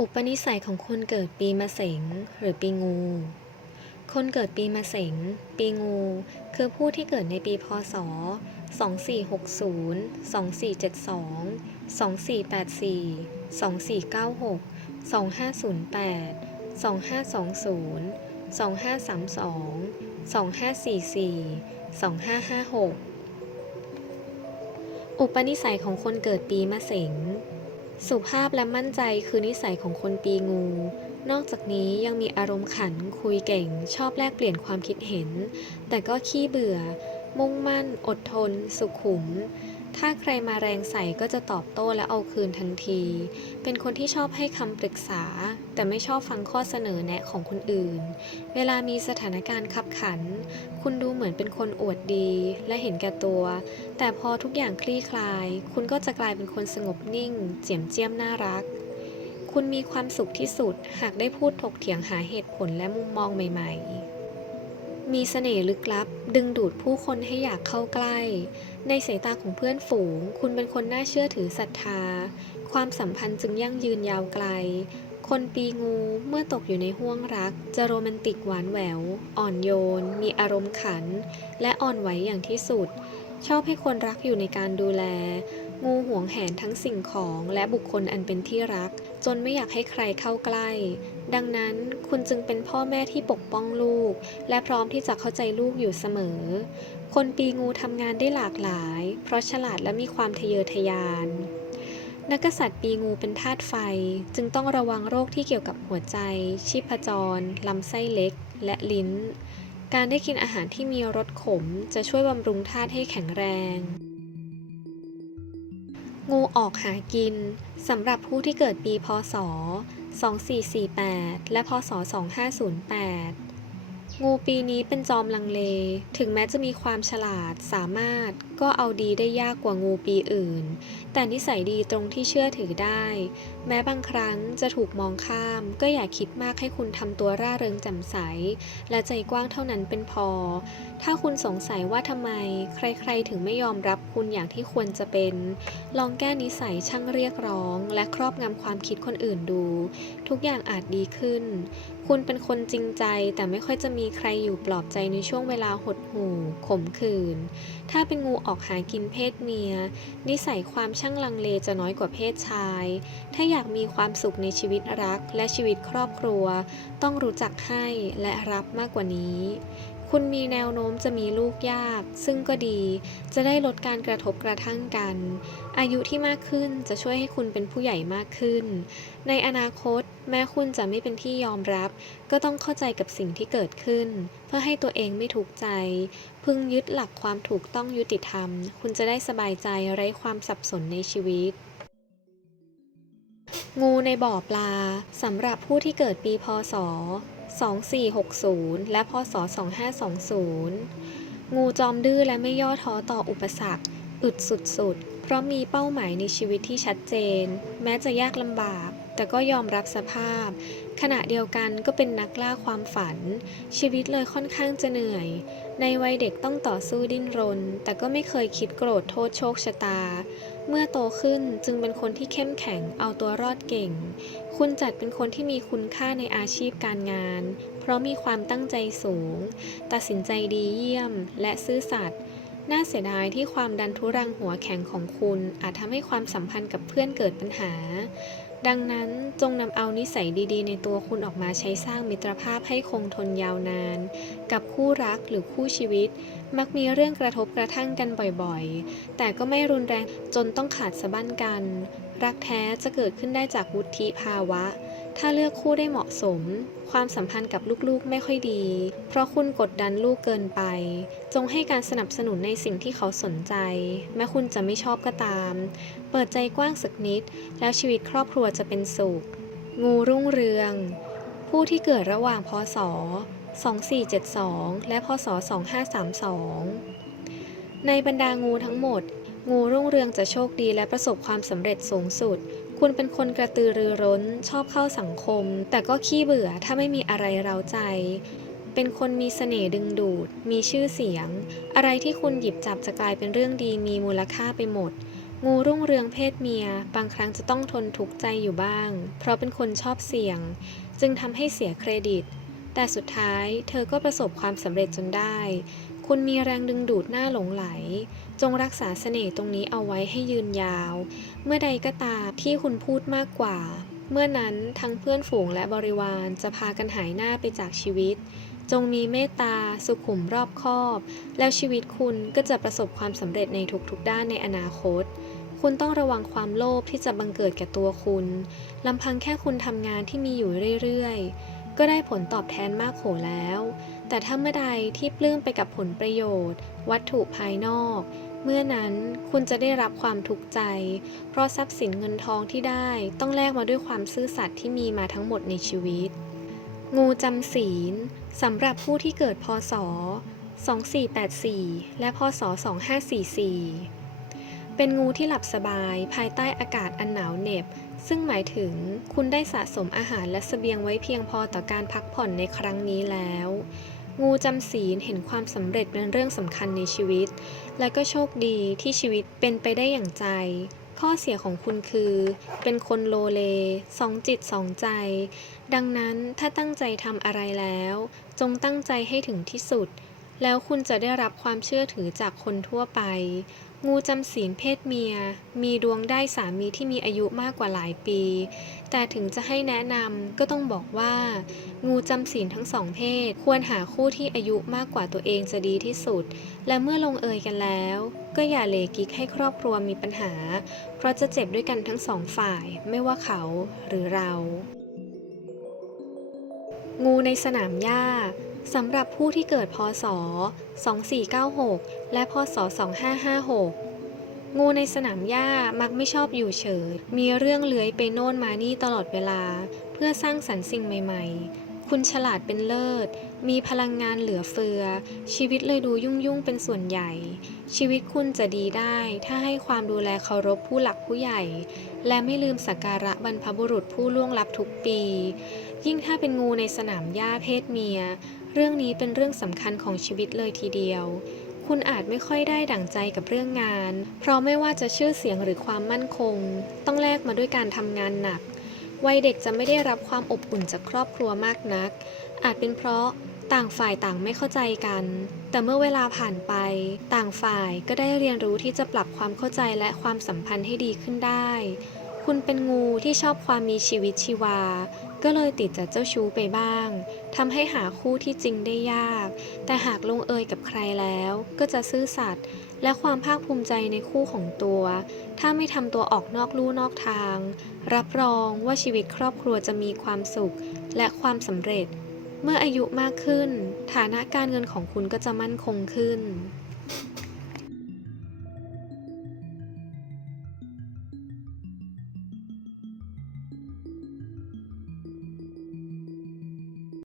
อุปนิสัยของคนเกิดปีมะเสงหรือปีงู คนเกิดปีมะเสง ปีงู คือผู้ที่เกิดในปีพศ 2460 2472 2484 2496 2508 2520 2532 2544 2556 อุปนิสัยของคนเกิดปีมะเสง สุภาพและมั่นใจคือนิสัยของคนปีงู นอกจากนี้ยังมีอารมณ์ขันคุยเก่ง ชอบแลกเปลี่ยนความคิดเห็น แต่ก็ขี้เบื่อ มุ่งมั่น อดทน สุขุม ถ้าใครมาแรงใส่ก็จะตอบโต้และเอาคืนทันที เป็นคนที่ชอบให้คำปรึกษา แต่ไม่ชอบฟังข้อเสนอแนะของคนอื่น เวลามีสถานการณ์ขับขัน คุณดูเหมือนเป็นคนอวดดีและเห็นแก่ตัว แต่พอทุกอย่างคลี่คลาย คุณก็จะกลายเป็นคนสงบนิ่ง เจียมเจียมน่ารัก คุณมีความสุขที่สุดหากได้พูดถกเถียงหาเหตุผลและมุมมองใหม่ ๆ มีเสน่ห์ลึกลับ ดึงดูดผู้คนให้อยากเข้าใกล้ ในสายตาของเพื่อนฝูง คุณเป็นคนน่าเชื่อถือศรัทธา ความสัมพันธ์จึงยั่งยืนยาวไกล คนปีงูเมื่อตกอยู่ในห้วงรัก จะโรแมนติกหวานแหวว อ่อนโยน มีอารมณ์ขัน และอ่อนไหวอย่างที่สุด ชอบให้คนรักอยู่ในการดูแล งูห่วงแหนทั้งสิ่งของและบุคคลอันเป็นที่รัก จนไม่อยากให้ใครเข้าใกล้ ดังนั้นคุณจึงเป็นพ่อแม่ที่ปกป้องลูก และพร้อมที่จะเข้าใจลูกอยู่เสมอ คนปีงูทำงานได้หลากหลาย เพราะฉลาดและมีความทะเยอทะยาน นักษัตริย์ปีงูเป็นธาตุไฟ จึงต้องระวังโรคที่เกี่ยวกับหัวใจ ชีพจร ลำไส้เล็ก และลิ้น การได้กินอาหารที่มีรสขมจะช่วยบำรุงธาตุให้แข็งแรงงูออกหากิน สำหรับผู้ที่เกิดปีพศ 2448 และพศ 2508 งูปีนี้เป็นจอมลังเล ถึงแม้จะมีความฉลาด สามารถก็เอาดีได้ยากกว่างูปีอื่น แต่นิสัยดีตรงที่เชื่อถือได้ แม้บางครั้งจะถูกมองข้าม ก็อย่าคิดมากให้คุณทำตัวร่าเริงแจ่มใส และใจกว้างเท่านั้นเป็นพอ ถ้าคุณสงสัยว่าทำไม ใครๆถึงไม่ยอมรับคุณอย่างที่ควรจะเป็น ลองแก้นิสัยช่างเรียกร้อง และครอบงำความคิดคนอื่นดู ทุกอย่างอาจดีขึ้น คุณเป็นคนจริงใจแต่ไม่ค่อยจะมีใครอยู่ปลอบใจในช่วงเวลาหดหู่ขมขื่นถ้าเป็นงูออกหากินเพศเมีย นิสัยความช่างลังเลจะน้อยกว่าเพศชาย ถ้าอยากมีความสุขในชีวิตรักและชีวิตครอบครัว ต้องรู้จักให้และรับมากกว่านี้ คุณมีแนวโน้มจะมีลูกยาก ซึ่งก็ดี จะได้ลดการกระทบกระทั่งกัน อายุที่มากขึ้นจะช่วยให้คุณเป็นผู้ใหญ่มากขึ้น ในอนาคต แม้คุณจะไม่เป็นที่ยอมรับ ก็ต้องเข้าใจกับสิ่งที่เกิดขึ้น เพื่อให้ตัวเองไม่ถูกใจ พึงยึดหลักความถูกต้องยุติธรรม คุณจะได้สบายใจไร้ความสับสนในชีวิตงูในบ่อปลา สำหรับผู้ที่เกิดปีพศ 2460 และพศ 2520 งูจอมดื้อและไม่ย่อท้อต่ออุปสรรค อึดสุดๆ เพราะมีเป้าหมายในชีวิตที่ชัดเจน แม้จะยากลำบาก แต่ก็ยอมรับสภาพ ขณะเดียวกันก็เป็นนักล่าความฝัน ชีวิตเลยค่อนข้างจะเหนื่อย ในวัยเด็กต้องต่อสู้ดิ้นรน แต่ก็ไม่เคยคิดโกรธโทษโชคชะตา เมื่อโตขึ้นจึงเป็นคนที่เข้มแข็งเอาตัวรอดเก่ง คุณจัดเป็นคนที่มีคุณค่าในอาชีพการงาน เพราะมีความตั้งใจสูง ตัดสินใจดีเยี่ยม และซื่อสัตย์น่าเสียดายที่ความดันทุรังหัวแข็งของคุณอาจทำให้ความสัมพันธ์กับเพื่อนเกิดปัญหา ดังนั้นจงนำเอานิสัยดีๆ ในตัวคุณออกมาใช้สร้างมิตรภาพให้คงทนยาวนาน กับคู่รักหรือคู่ชีวิต มักมีเรื่องกระทบกระทั่งกันบ่อยๆ แต่ก็ไม่รุนแรงจนต้องขาดสะบั้นกัน รักแท้จะเกิดขึ้นได้จากวุฒิภาวะ ถ้าเลือกคู่ได้เหมาะสม ความสัมพันธ์กับลูกๆไม่ค่อยดี เพราะคุณกดดันลูกเกินไป จงให้การสนับสนุนในสิ่งที่เขาสนใจ แม้คุณจะไม่ชอบก็ตาม เปิดใจกว้างสักนิด แล้วชีวิตครอบครัวจะเป็นสุข งูรุ่งเรือง ผู้ที่เกิดระหว่างพศ 2472 และพศ 2532 ในบรรดางูทั้งหมด งูรุ่งเรืองจะโชคดีและประสบความสำเร็จสูงสุด คุณเป็นคนกระตือรือร้น ชอบเข้าสังคม แต่ก็ขี้เบื่อถ้าไม่มีอะไรเร้าใจ เป็นคนมีเสน่ห์ดึงดูด มีชื่อเสียง อะไรที่คุณหยิบจับจะกลายเป็นเรื่องดีมีมูลค่าไปหมด งูรุ่งเรืองเพศเมีย บางครั้งจะต้องทนทุกข์ใจอยู่บ้าง เพราะเป็นคนชอบเสี่ยง จึงทำให้เสียเครดิต แต่สุดท้ายเธอก็ประสบความสำเร็จจนได้ คุณมีแรงดึงดูดหน้าหลงไหล จงรักษาเสน่ห์ตรงนี้เอาไว้ให้ยืนยาว เมื่อใดก็ตามที่คุณพูดมากกว่า เมื่อนั้นทั้งเพื่อนฝูงและบริวารจะพากันหายหน้าไปจากชีวิต จงมีเมตตา สุขุมรอบคอบ แล้วชีวิตคุณก็จะประสบความสำเร็จในทุกๆด้านในอนาคต คุณต้องระวังความโลภที่จะบังเกิดแก่ตัวคุณลำพังแค่คุณทำงานที่มีอยู่เรื่อยๆ ก็ได้ผลตอบแทนมากโขแล้ว แต่ถ้าเมื่อใดที่ปลื้มไปกับผลประโยชน์ วัตถุภายนอก เมื่อนั้นคุณจะได้รับความทุกข์ใจ เพราะทรัพย์สินเงินทองที่ได้ต้องแลกมาด้วยความซื่อสัตย์ที่มีมาทั้งหมดในชีวิต งูจำศีลสำหรับผู้ที่เกิดพศ 2484 และพศ 2544 เป็นงูที่หลับสบายภายใต้อากาศอันหนาวเหน็บ ซึ่งหมายถึงคุณได้สะสมอาหารและเสบียงไว้เพียงพอต่อการพักผ่อนในครั้งนี้แล้ว งูจำศีลเห็นความสำเร็จเป็นเรื่องสำคัญในชีวิต และก็โชคดีที่ชีวิตเป็นไปได้อย่างใจ ข้อเสียของคุณคือ เป็นคนโลเล สองจิตสองใจ ดังนั้นถ้าตั้งใจทำอะไรแล้ว จงตั้งใจให้ถึงที่สุด แล้วคุณจะได้รับความเชื่อถือจากคนทั่วไป งูจำศีลเพศเมีย มีดวงได้สามีที่มีอายุมากกว่าหลายปี แต่ถึงจะให้แนะนำก็ต้องบอกว่า งูจำศีลทั้งสองเพศ ควรหาคู่ที่อายุมากกว่าตัวเองจะดีที่สุด และเมื่อลงเอยกันแล้ว ก็อย่าเลกิกให้ครอบครัวมีปัญหา เพราะจะเจ็บด้วยกันทั้งสองฝ่าย ไม่ว่าเขาหรือเรา งูในสนามหญ้า สำหรับผู้ที่เกิดพศ 2496 และพศ 2556 งูในสนามหญ้ามักไม่ชอบอยู่เฉย มีเรื่องเลื้อยไปโน่นมานี่ตลอดเวลา เพื่อสร้างสรรค์สิ่งใหม่ๆ คุณฉลาดเป็นเลิศ มีพลังงานเหลือเฟือ ชีวิตเลยดูยุ่งๆเป็นส่วนใหญ่ ชีวิตคุณจะดีได้ ถ้าให้ความดูแลเคารพผู้หลักผู้ใหญ่ และไม่ลืมสักการะบรรพบุรุษผู้ล่วงลับทุกปี ยิ่งถ้าเป็นงูในสนามหญ้าเพศเมีย เรื่องนี้เป็นเรื่องสำคัญของชีวิตเลยทีเดียว คุณอาจไม่ค่อยได้ดั่งใจกับเรื่องงาน เพราะไม่ว่าจะชื่อเสียงหรือความมั่นคง ต้องแลกมาด้วยการทำงานหนัก วัยเด็กจะไม่ได้รับความอบอุ่นจากครอบครัวมากนัก อาจเป็นเพราะต่างฝ่ายต่างไม่เข้าใจกัน แต่เมื่อเวลาผ่านไป ต่างฝ่ายก็ได้เรียนรู้ที่จะปรับความเข้าใจและความสัมพันธ์ให้ดีขึ้นได้ คุณเป็นงูที่ชอบความมีชีวิตชีวา ก็เลยติดจากเจ้าชู้ไปบ้างทำให้หาคู่ที่จริงได้ยาก แต่หากลงเอยกับใครแล้ว ก็จะซื่อสัตย์และความภาคภูมิใจในคู่ของตัว ถ้าไม่ทำตัวออกนอกลู่นอกทาง รับรองว่าชีวิตครอบครัวจะมีความสุขและความสำเร็จ เมื่ออายุมากขึ้น ฐานะการเงินของคุณก็จะมั่นคงขึ้น